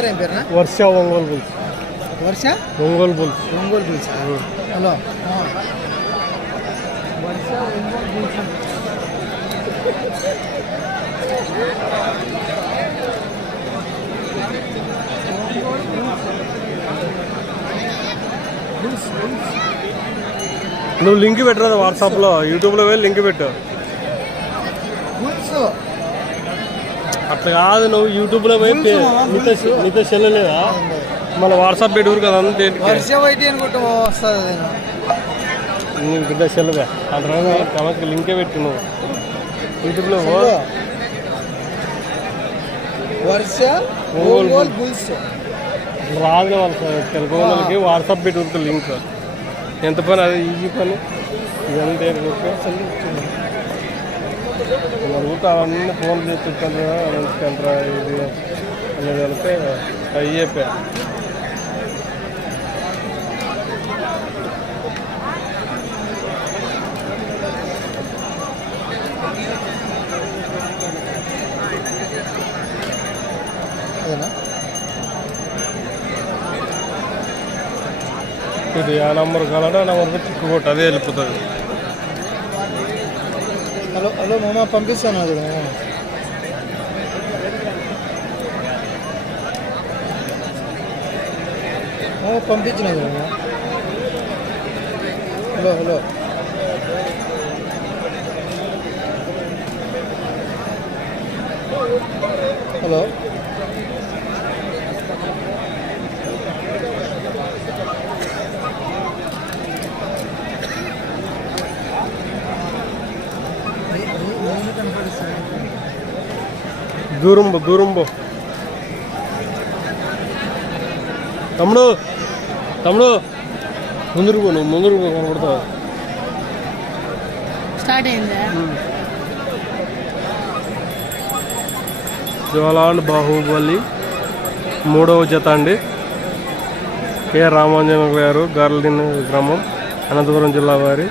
పేరు ఏం పేరునా? Varsha Ongole bulls. Varsha? Ongole bulls. Ongole bulls. Hello. Varsha Ongole bulls నువ్వు link పెట్టరాదు వాట్సాప్లో? యూట్యూబ్లో వెళ్ళి లింక్ పెట్టు బుల్స్ అట్లా కాదు నువ్వు యూట్యూబ్లో పోయి నీతో చెల్లలేదా మన వాట్సాప్ పెట్టుకురు కదా అంతే నీకు ఆ తర్వాత కమకి లింకే పెట్టు నువ్వు. యూట్యూబ్లో. వర్ష? రాదు వాళ్ళకి తెలుగు వాళ్ళకి వాట్సాప్ పెట్టుకుంటా లింక్. ఎంత పని అది ఈజీ పని. ఇదంతా ఊరికే అవన్నీ ఫోన్ చేస్తుంటారు అంటారా ఇది అనేది వెళ్తే అవి చెప్పా. ఇది ఆ నంబర్ కావాలంటే ఆ నంబర్ పెట్టి అదే వెళ్ళిపోతుంది. హలో హలో మామ పంపిస్తాను అది మామ మామ పంపించినది మామ హలో హలో హలో దూరం పో దూరం పో తమ్ముడు తమ్ముడు. ముందుకు పో నువ్వు ముందుకు పో కనబడతావు? స్టార్ట్ అయిందా? జ్వాలాండ్ బాహుబలి మూడవ జత అండి కె. రామాంజన గారు గార్లదిన్ గ్రామం అనంతపురం జిల్లా వారి.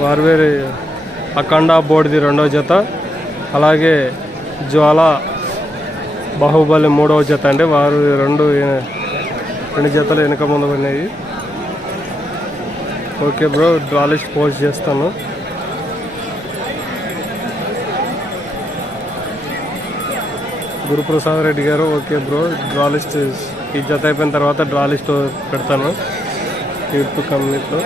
వారి వేరి అఖండ బోర్డుది రెండవ జత. అలాగే జ్వాల బాహుబలి మూడవ జత అండి. వారు రెండు రెండు జతలు వెనక ముందు ఉన్నాయి ఓకే బ్రో డ్రాలిస్ట్ పోస్ట్ చేస్తాను. గురుప్రసాద్ రెడ్డి గారు ఓకే బ్రో డ్రా లిస్ట్ ఈ జత అయిపోయిన తర్వాత డ్రా లిస్ట్ పెడతాను యూట్యూబ్ కంపెనీతో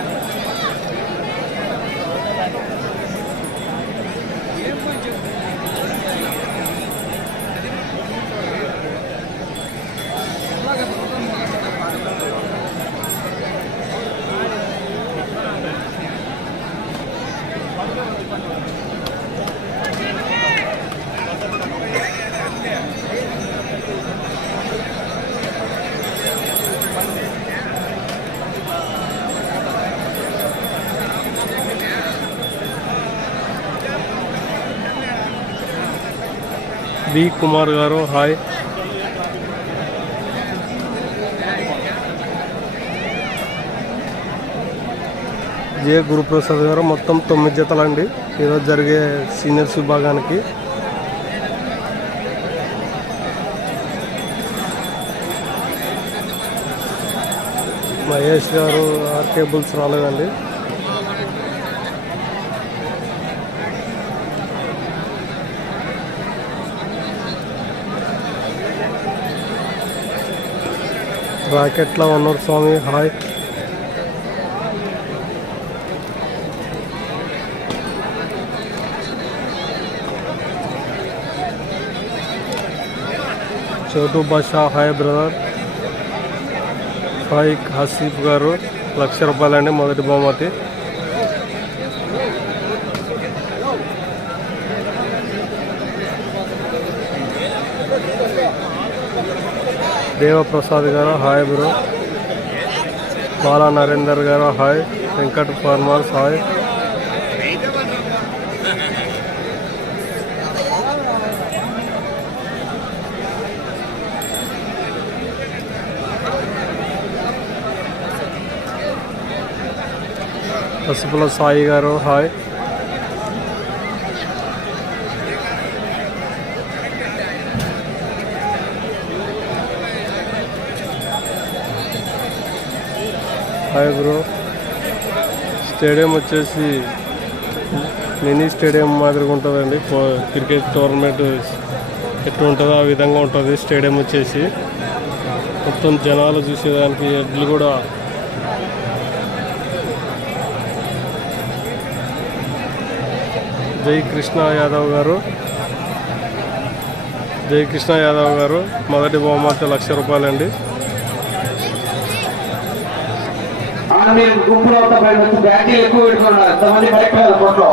శ్రీ కుమార్ గారు హాయ్. జే గురుప్రసాద్ గారు మొత్తం తొమ్మిది జతలండి ఈరోజు జరిగే సీనియర్స్ విభాగానికి. మహేష్ గారు ఆర్కేబుల్స్ రాలేదండి. రాకెట్ల ఉన్నారు స్వామి? Hi. Chotu Basha hi brother. Hi Haseef గారు. లక్ష రూపాయలండి మొదటి బహుమతి. దేవప్రసాద్ గారు hi bro. Bala Narender garu hi. Venkat farmers hi. Pasupula Sai గారు హాయ్. హాయ్ బ్రో స్టేడియం వచ్చేసి మినీ స్టేడియం మాదిరిగా ఉంటుందండి. క్రికెట్ టోర్నమెంట్ ఎట్లా ఉంటుందో ఆ విధంగా ఉంటుంది స్టేడియం వచ్చేసి. మొత్తం జనాలు చూసేదానికి ఎడ్లు కూడా జై కృష్ణ యాదవ్ గారు. జై కృష్ణ యాదవ్ గారు. మొదటి బహుమతి లక్ష రూపాయలండి. అవును మీరు గుంపులో అంతా బయట వచ్చి బ్యాటరీలు ఎక్కువ పెట్టుకున్నారు. ఎంతమంది పడిపోయారు కోట్లో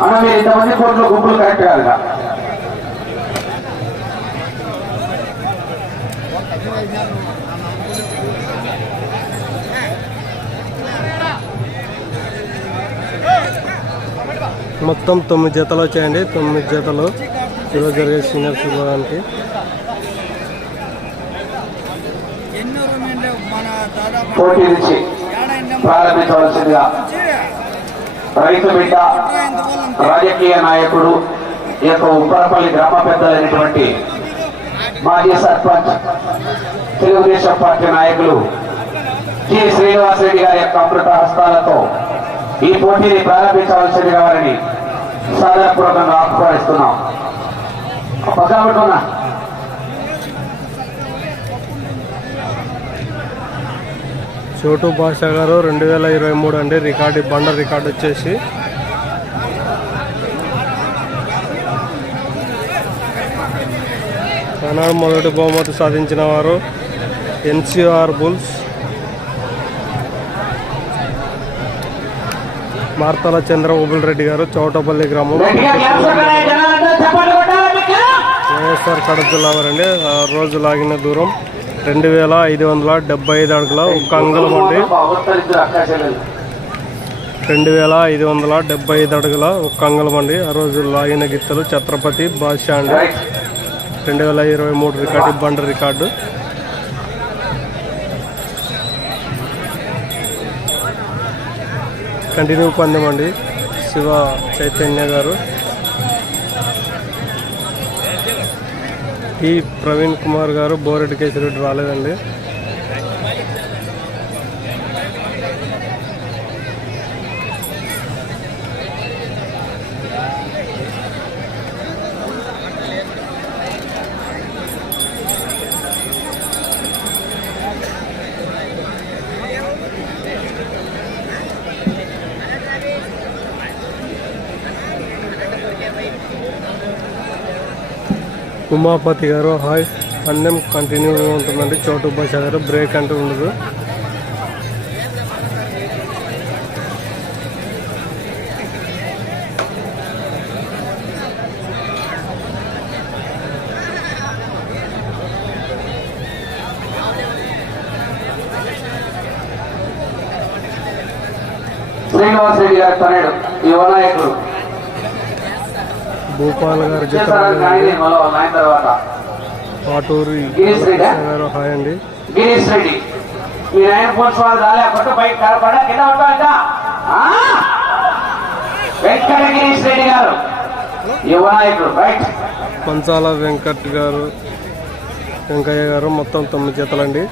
అన్న మీరు ఇంతమంది కోట్లు గుంపులు కరెక్ట్ కాదు కదా మొత్తం తొమ్మిది జతలు వచ్చాయండి. తొమ్మిది జతలు ఈరోజు జరిగే మన దాదాపు పోటీ నుంచి ప్రారంభించవలసిందిగా రైతు బిడ్డ రాజకీయ నాయకుడు ఈ యొక్క ఉప్పరపల్లి గ్రామ పెద్దలైనటువంటి మాజీ సర్పంచ్ తెలుగుదేశం పార్టీ నాయకులు టి శ్రీనివాసరెడ్డి గారి యొక్క అమృత హస్తాలతో ఈ పోటీని ప్రారంభించవలసిందిగా వారిని సాధారణపూర్వకంగా ఆహ్వానిస్తున్నాం. పక్కన పెట్టుకున్నా. చోటు భాష గారు రెండు వేల ఇరవై మూడు అండి. రికార్డు బండ రికార్డు వచ్చేసి. ఆనాడు మొదటి బహుమతి సాధించిన వారు ఎన్సీఆర్ బుల్స్. మార్తాల చంద్రబాబుల్ రెడ్డి గారు చౌటపల్లి గ్రామం. వైఎస్ఆర్ కడప జిల్లా వారండి. ఆ రోజు లాగిన దూరం రెండు వేల ఐదు వందల డెబ్బై ఐదు అడుగుల ఒక్క అంగుళం అండి రెండు వేల ఐదు వందల డెబ్బై ఐదు అడుగుల ఒక్క అంగుళం అండి ఆ రోజు లాగిన గిత్తలు ఛత్రపతి బాద్షా అండి. రెండు వేల ఇరవై మూడు రికార్డు బండ రికార్డు. కంటిన్యూ పందెం అండి శివ చైతన్య గారు. ఈ ప్రవీణ్ కుమార్ గారు బోరెడ్డి కేసిరెడ్డి రాలేదండి. ఉమాపతి గారు హాయ్. అన్నం కంటిన్యూగా ఉంటుందండి. చోటు భాష గారు బ్రేక్ అంటూ ఉండదు. శ్రీనివాసరెడ్డి గారు తనయుడు యువనాయకుడు. భూపాల్ గారు పాటూరి గారు హాయ్ అండి. గిరీష్ రెడ్డి. మీ నాయన వాళ్ళు రాలే కొట్టు పైకి కనపడ కింద పట్టుకోవద్దా వెంకట గిరీష్ రెడ్డి గారు. యువ నాయకుడు రైట్. పంచాల వెంకట్ గారు వెంకయ్య గారు మొత్తం తొమ్మిది జతలండి.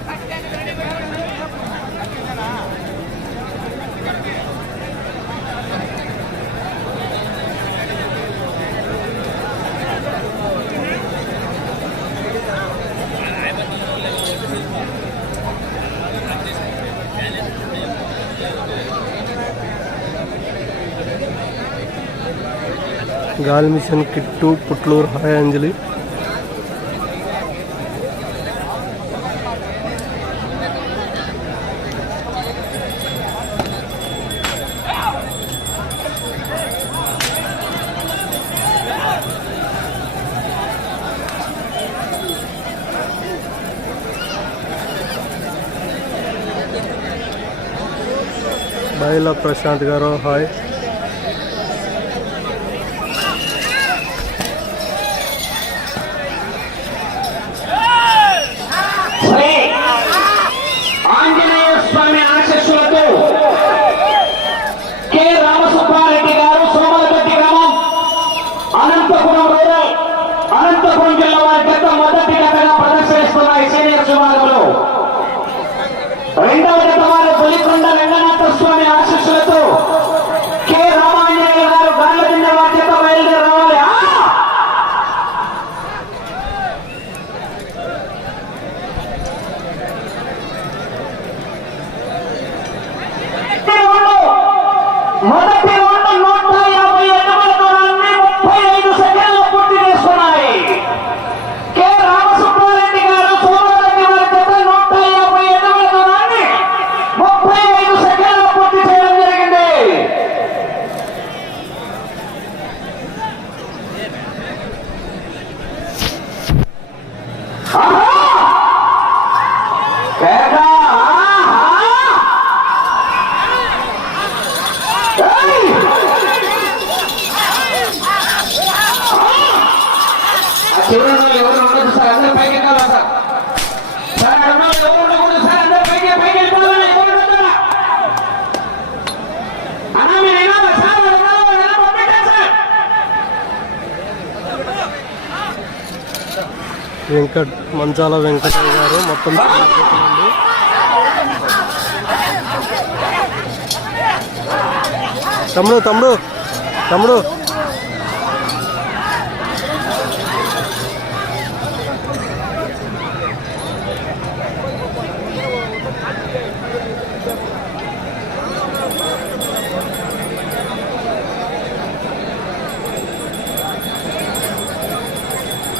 गाल मिशन किट्टू पुटलूर। हाय अंजलि। బయల ప్రశాంత్ గారు హాయ్. వెంకట్ మంచాల వెంకటయ్య గారు మొత్తం తమ్ముడు తమ్ముడు తమ్ముడు.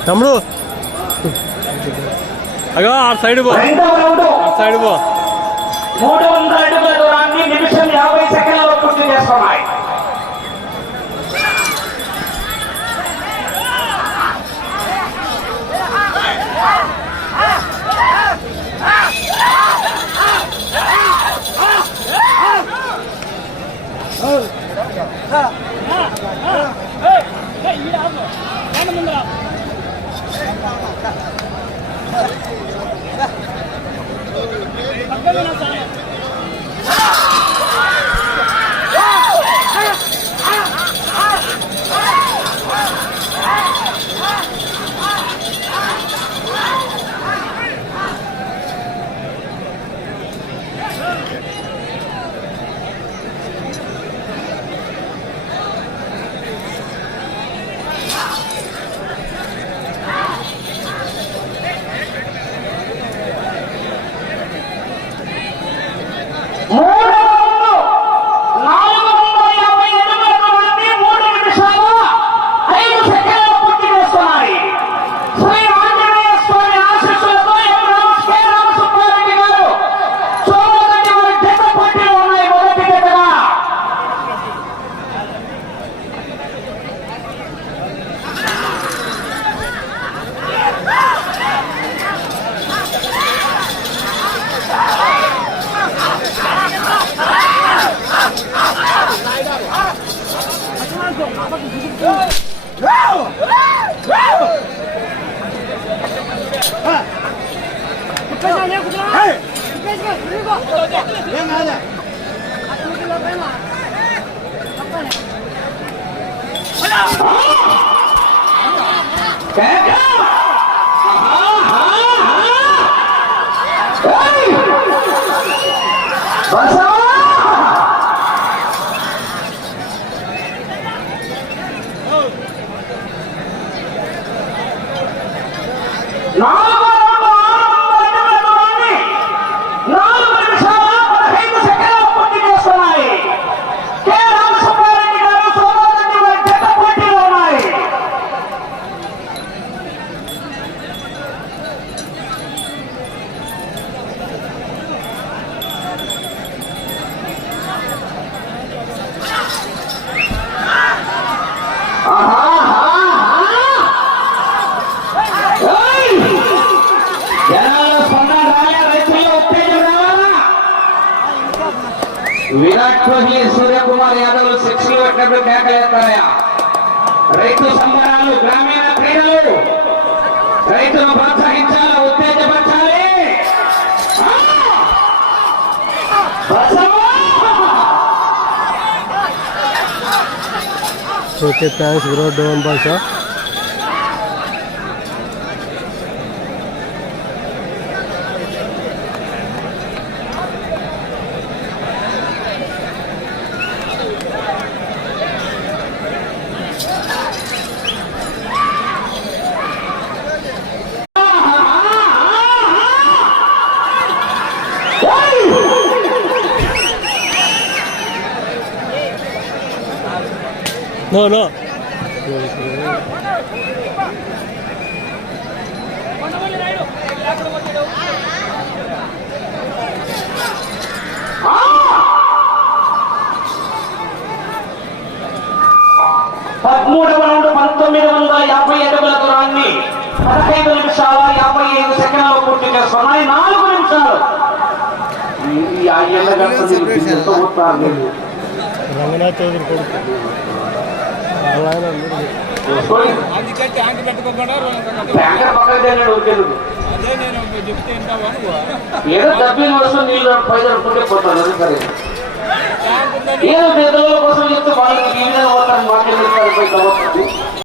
తమ్ముడు అగో ఆ సైడ్ పో. ఆ సైడ్ పో. మూడు వందల అడుగుల దూరాన్ని నిమిషం యాభై సెకండ్లలో పూర్తి చేస్తున్నాయి Hey, Ganun ang sa What's up? తలెత్తాయా రైతు సంబరాలు గ్రామీణ క్రీడలు రైతును ప్రోత్సహించాలి ఉత్తేజపరచాలి. Okay thanks bro Dhone Basha. No no పదమూడవ నుండి పంతొమ్మిది వందల యాభై అడుగుల దూరాన్ని పదహైదు నిమిషాల యాభై ఐదు సెకండ్లు పూర్తి చేసుకున్నాయి నాలుగు నిమిషాలు. ఈ- ఆ ఎండగంట నీళ్ళు ఎంత? రంగనాథ్ చౌదరి కొడుకు. ఏదో డబ్బింగ్ వస్తుంది నీళ్ళు అది సరే. ఏదో పెద్దల కోసం చెప్తే వాళ్ళకి ఈ విధంగా పోతాను మాకెళ్ళి